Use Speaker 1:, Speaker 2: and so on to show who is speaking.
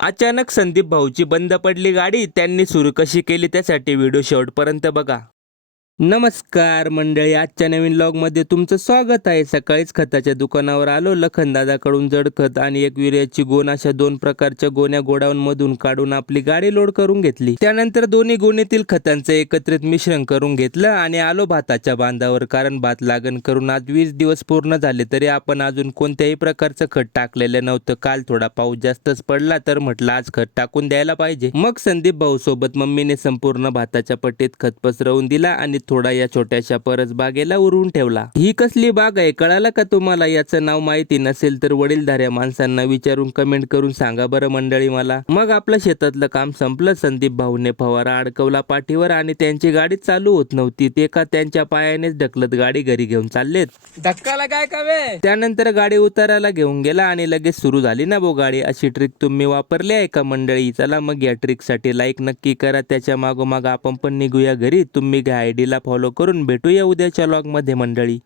Speaker 1: अचानक संदीप भाऊची बंद पडली गाडी. त्यांनी सुरू कशी केली त्यासाठी व्हिडिओ शेवटपर्यंत बघा. नमस्कार मंडळी आजच्या नवीन लॉगमध्ये तुमचं स्वागत आहे. सकाळीच खताच्या दुकानावर आलो. लखन दादाकडून जड खत आणि एक विर्याची गोण अशा दोन प्रकारच्या गोण्या गोडाऊनमधून काढून आपली गाडी लोड करून घेतली. त्यानंतर दोन्ही गोणीतील खतांचं एकत्रित मिश्रण करून घेतलं आणि आलो भाताच्या बांधावर. कारण भात लागण करून आज वीस दिवस पूर्ण झाले तरी आपण अजून कोणत्याही प्रकारचं खत टाकलेलं नव्हतं. काल थोडा पाऊस जास्तच पडला तर म्हटलं आज खत टाकून द्यायला पाहिजे. मग संदीप भाऊ सोबत मम्मीने संपूर्ण भाताच्या पट्टीत खत पसरवून दिला आणि थोडा या छोट्याशा परस बागेला उरवून ठेवला. ही कसली बाग आहे? कळालं का तुम्हाला? याचं नाव माहिती नसेल तर वडीलधाऱ्या माणसांना विचारून कमेंट करून सांगा बरं मंडळी मला. मग आपलं शेतातलं काम संपलं. संदीप भाऊने फवारा अडकवला पाठीवर आणि त्यांची गाडी चालू होत नव्हती. ते का त्यांच्या पायानेच ढकलत गाडी घरी घेऊन चाललेत?
Speaker 2: धक्काला काय कावे?
Speaker 1: त्यानंतर गाडी उतारायला घेऊन गेला आणि लगेच सुरू झाली ना भो गाडी. अशी ट्रिक तुम्ही वापरली आहे का मंडळी? चला मग या ट्रिकसाठी लाईक नक्की करा. त्याच्या मागोमाग आपण पण निघूया घरी. तुम्ही घ्या आयडीला फॉलो करून भेटूया उद्याच्या लॉगमध्ये मंडळी.